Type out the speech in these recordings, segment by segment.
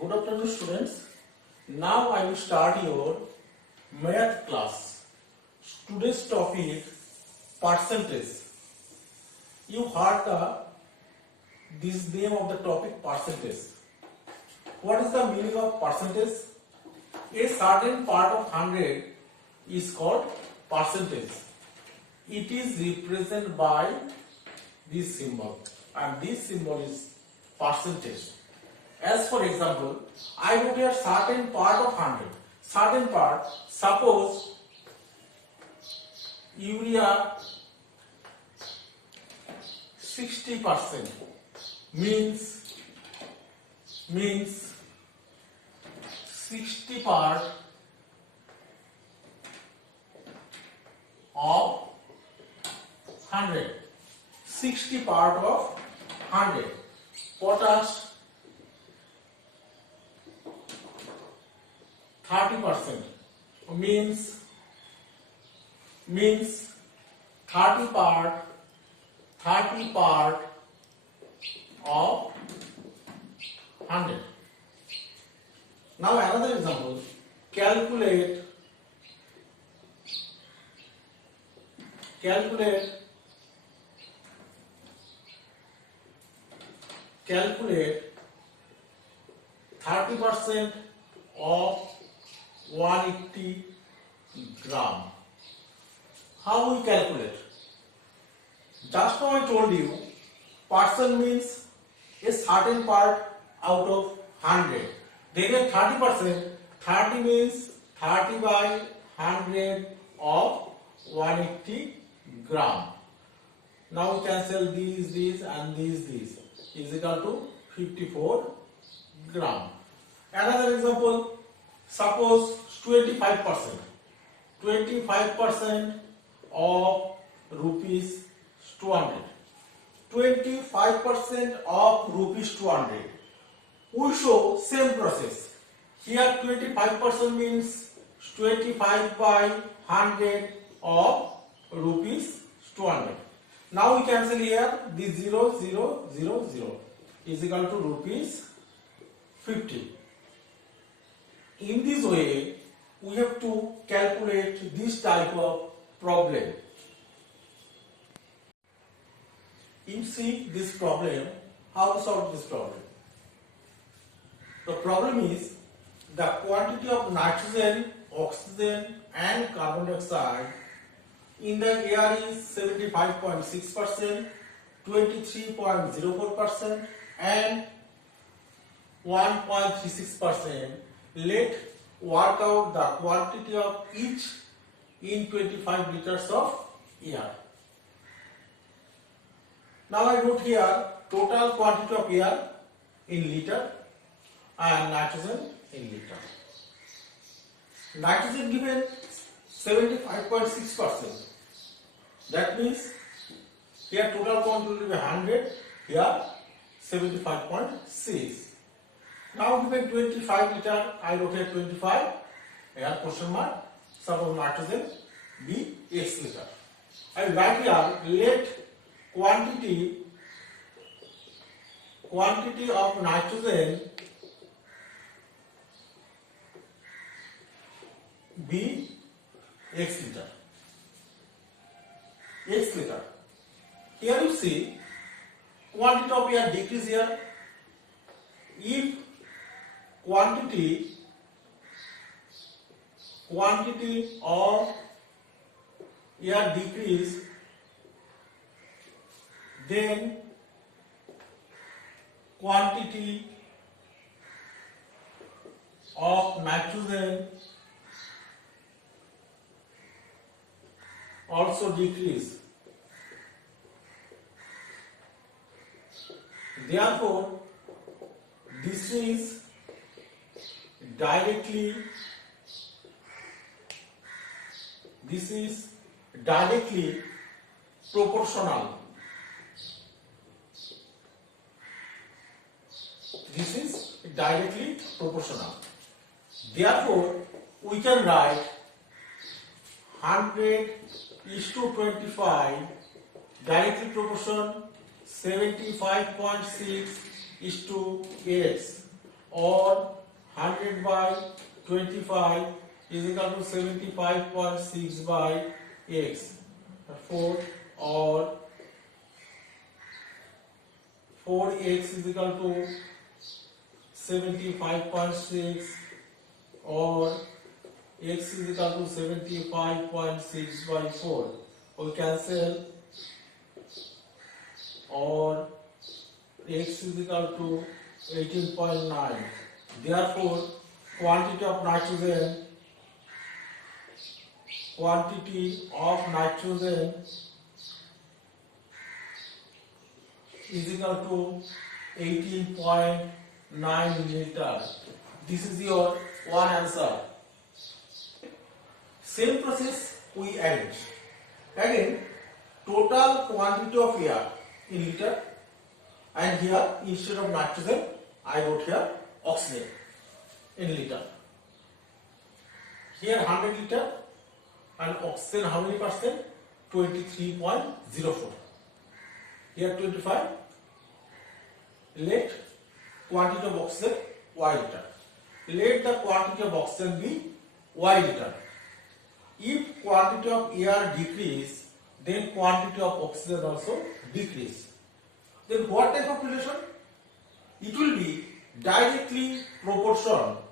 Good afternoon, students. Now I will start your math class. Today's topic percentage. You heard this name of the topic percentage. What is the meaning of percentage? A certain part of 100 is called percentage. It is represented by this symbol, and this symbol is percentage. As for example, I wrote here certain part of 100. Certain part, suppose urea 60% means 60 part of 100. 60 part of 100. Potash 30% means 30 part of 100. Now another example, calculate 30% of 180 gram. How we calculate? Just now I told you, percent means a certain part out of 100. Then 30%, 30 means 30 by 100 of 180 gram. Now we cancel these and these is equal to 54 gram. Another example, suppose 25% of rupees 200. 25% of rupees 200. We show same process. Here 25% means 25 by 100 of rupees 200. Now we cancel here this 0 is equal to rupees 50. In this way, we have to calculate this type of problem. You see this problem, how to solve this problem. The problem is the quantity of nitrogen, oxygen and carbon dioxide in the air is 75.6%, 23.04% and 1.36%. Let work out the quantity of each in 25 liters of air. Now I wrote here total quantity of air in liter and nitrogen in liter. Nitrogen given 75.6%. That means here total quantity will be 100, here 75.6. Now given 25 liter, I wrote here 25, here question mark, suppose nitrogen be X liter. I write here let quantity of nitrogen be X liter. X liter. Here you see quantity of air decrease here. If quantity of air decrease, then quantity of nitrogen also decrease. Therefore, this is directly proportional. This is directly proportional. Therefore, we can write 100:25 directly proportion 75.6 is to x. or 100 by 25 is equal to 75.6 by x. 4 or 4x is equal to 75.6 or x is equal to 75.6 by 4. We cancel, or x is equal to 18.9. Therefore, quantity of nitrogen is equal to 18.9 liter. This is your one answer. Same process we arrange. Again, total quantity of air in liter, and here instead of nitrogen I wrote here oxygen in liter. Here 100 liter and oxygen how many percent? 23.04. Here 25. Let quantity of oxygen y liter. Let the quantity of oxygen be y liter. If quantity of air decrease, then quantity of oxygen also decrease. Then what type of relation? It will be directly proportional,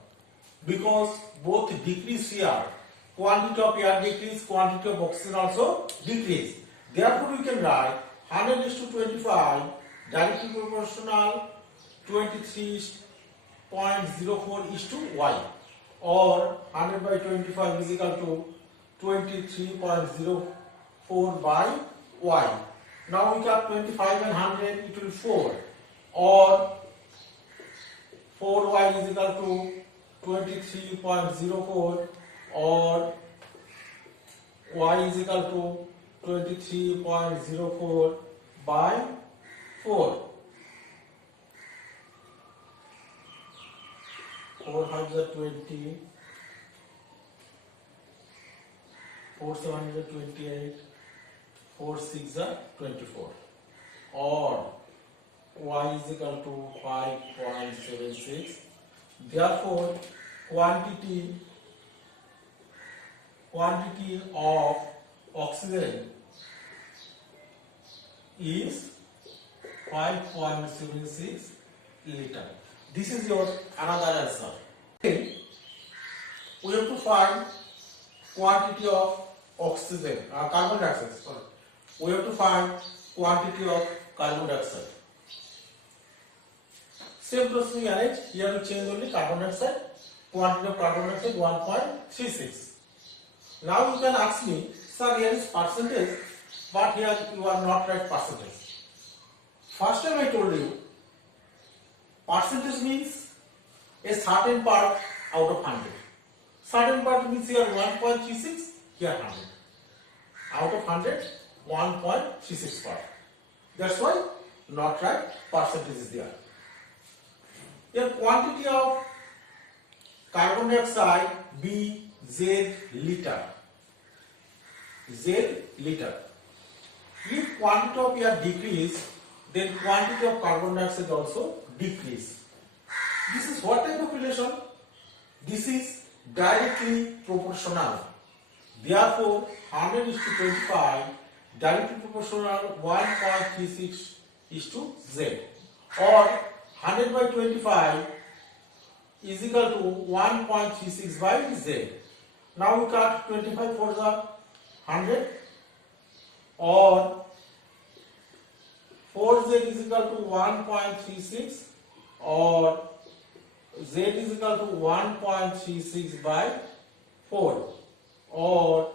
because both decrease here. Quantity of air decrease, quantity of oxygen also decrease. Therefore, we can write 100:25 directly proportional 23.04 is to y, or 100 by 25 is equal to 23.04 by y. Now we got 25 and 100, it will 4, or 4y is equal to 23.04, or y is equal to 23.04 by 4. 4 5 is 20, 4 7 is 28, 4 6 is 24, or y is equal to 5.76. Therefore, quantity of oxygen is 5.76 liter. This is your another answer. Then we have to find quantity of oxygen, carbon dioxide. Sorry, we have to find quantity of carbon dioxide. Same process we arrange. Here we change only carbon dioxide. Quantity of carbon dioxide 1.36. Now you can ask me, sir, here is percentage, but here you are not right percentage. First time I told you, percentage means a certain part out of 100. Certain part means here 1.36, here 100. Out of 100, 1.36 part. That's why not right percentage is there. Here quantity of carbon dioxide be Z liter. Z liter. If quantity of air decrease, then quantity of carbon dioxide also decrease. This is what type of relation? This is directly proportional. Therefore, 100:25 directly proportional 1.36 is to Z, or 100 by 25 is equal to 1.36 by Z. Now we cut 25 for the 100, or 4Z is equal to 1.36, or Z is equal to 1.36 by 4, or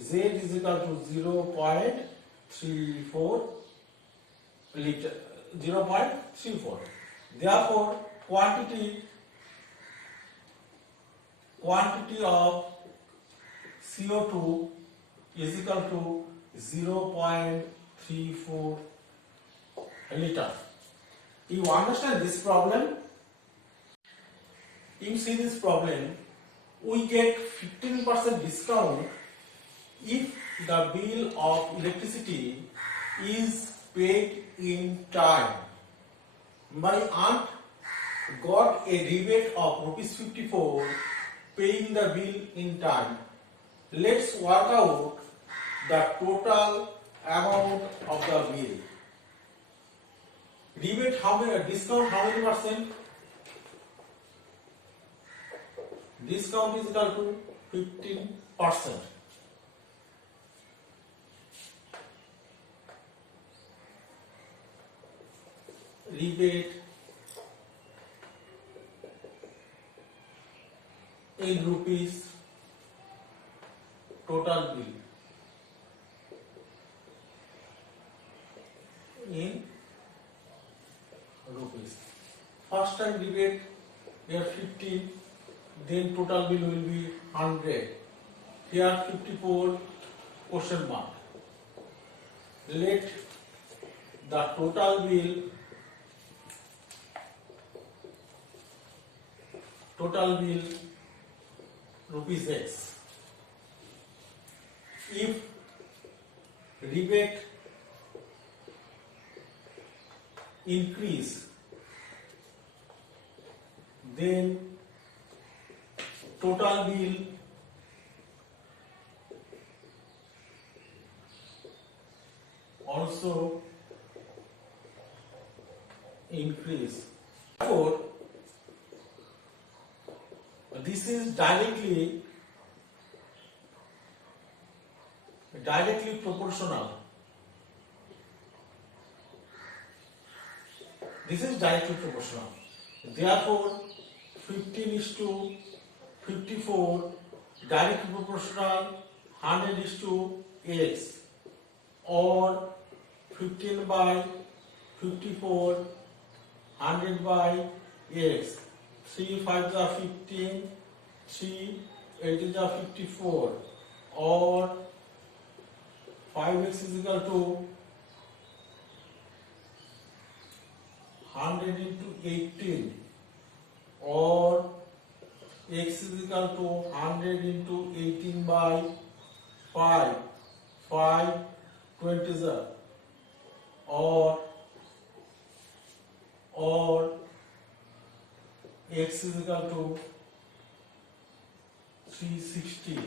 Z is equal to 0.34 liter, 0.34. Therefore, quantity of CO2 is equal to 0.34 liter. You understand this problem? You see this problem, we get 15% discount if the bill of electricity is paid in time. My aunt got a rebate of rupees 54 paying the bill in time. Let's work out the total amount of the bill. Rebate how many, discount how many percent? Discount is equal to 15%. Rebate in rupees, total bill in rupees. First time rebate here 15, then total bill will be 100. Here 54 question mark. Let the total bill rupees X. If rebate increase, then total bill also increase. Therefore, this is directly proportional. This is directly proportional. Therefore, 15:54 directly proportional 100:x, or 15/54 100/x. 3 5 are 15, 3 8 are 54, or 5x is equal to 100 into 18, or x is equal to 100 into 18 by 5, 5 20s are, or x is equal to 360.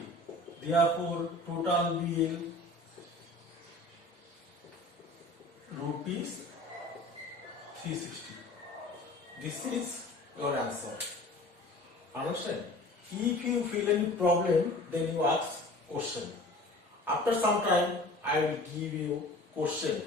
Therefore, total bill rupees 360. This is your answer. Understand? If you feel any problem, then you ask question. After some time, I will give you question.